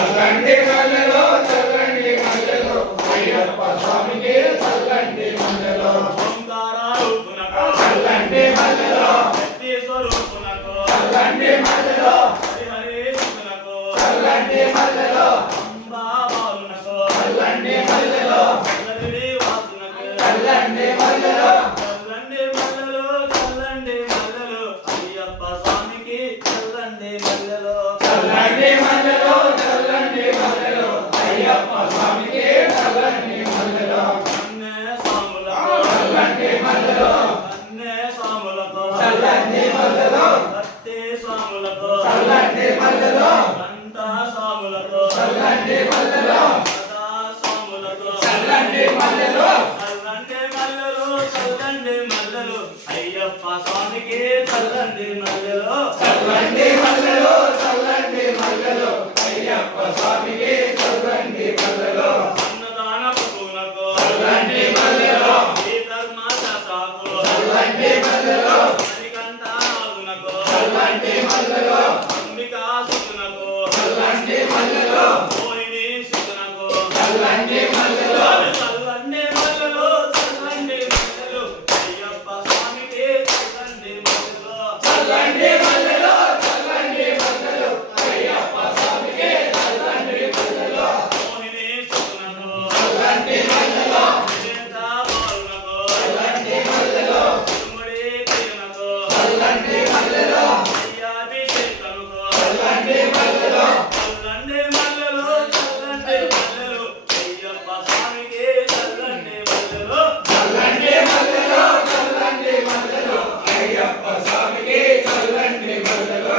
చల్లండి మల్లెలో చల్లండి మల్లెలో అయ్యప్ప స్వామికి చల్లండి మల్లెలో ఓంకారారూపునకు చల్లండి మల్లెలో శక్తీశ్వరూపునకు చల్లండి మల్లెలో హరిహరేశునకు చల్లండి మల్లెలో అంబాబాలునకు చల్లండి మల్లెలో చల్లని వాసునకు చల్లండి మల్లెలో చల్లండి మల్లెలో చల్లండి మల్లెలో అయ్యప్ప స్వామికి చల్లండి మల్లెలో చల్లండి మల్లెలో చల్లండి మల్లెలో అయ్యప్ప స్వామికి చల్లండి మల్లెలో అన్నే సాములకు చల్లండి మల్లెలో అన్నే సాములకు చల్లండి మల్లెలో భక్తి సాములకు చల్లండి మల్లెలో గంట సాములకు చల్లండి మల్లెలో సదా సాములకు చల్లండి మల్లెలో చల్లండి మల్లెలో చల్లండి మల్లెలో అయ్యప్ప స్వామికి చల్లండి మల్లెలో చల్లండి మల్లెలో చల్లండి మల్లెలో అయ్యప్ప స్వామికి చల్లండి మల్లెలో అన్నదాన పశువులకు చల్లండి మల్లెలో ఈ ధర్మశాస్త్రకు చల్లండి మల్లెలో మణికంఠ నాగునకు చల్లండి మల్లెలో అంబికా సుతునకు చల్లండి మల్లెలో మోహిని సుతునకు చల్లండి మల్లెలో చల్లండి మల్లెలో చల్లండి మల్లెలో అయ్యప్ప స్వామికి చల్లండి మల్లెలో చల్లండి మల్లెలో చల్లండి మల్లెలో అయ్యప్ప స్వామికి చల్లండి మల్లెలో మోహిని సుతునకు చల్లండి మల్లెలో విజేత బాలునకు చల్లండి మల్లెలో తిరుమడి ప్రియునకు చల్లండి మల్లెలో అయ్యాభిషేకముకు చల్లండి మల్లెలో చల్లండి మల్లెలో చల్లండి మల్లెలో అయ్యప్ప స్వామికి చల్లండి మల్లెలో చల్లండి మల్లెలో చల్లండి మల్లెలో అయ్యప్ప స్వామికి చల్లండి మల్లెలో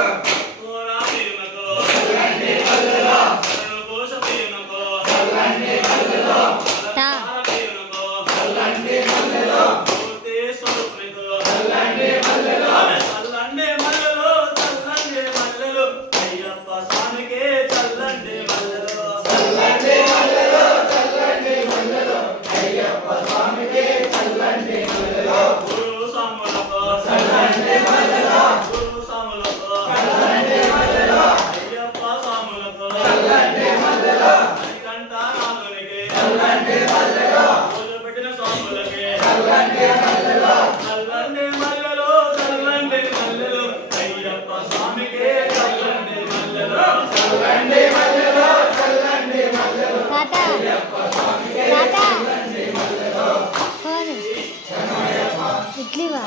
కోరా ప్రియునకు చల్లండి మల్లెలో సర్వకోశ ప్రియునకు చల్లండి మల్లెలో తార ప్రియునకు చల్లండి మల్లెలో మూర్తి స్వరూపునకు చల్లండి మల్లెలో చల్లండి మల్లెలో చల్లండి మల్లెలో అయ్యప్ప స్వామికి చల్లండి మల్లెలో చల్లండి మల్లెలో చల్లండి మల్లెలో అయ్యప్ప స్వామికి చల్లండి మల్లెలో గురు సాములకు చల్లండి మల్లెలో గురు సాములకు చల్లండి మల్లెలో అయ్యప్ప సాములకు చల్లండి మల్లెలో మణికంఠ నాగునికి చల్లండి మల్లెలో పూజ పెట్టిన స్వాములకి చల్లండి మల్లెలో చల్లండి మల్లెలో చల్లండి మల్లెలో అయ్యప్ప స్వామికి చల్లండి మల్లెలో చల్లండి మల్లెలో చల్లండి మల్లెలో అయ్యప్ప స్వామికి చల్లండి మల్లెలో ఇడ్లీవా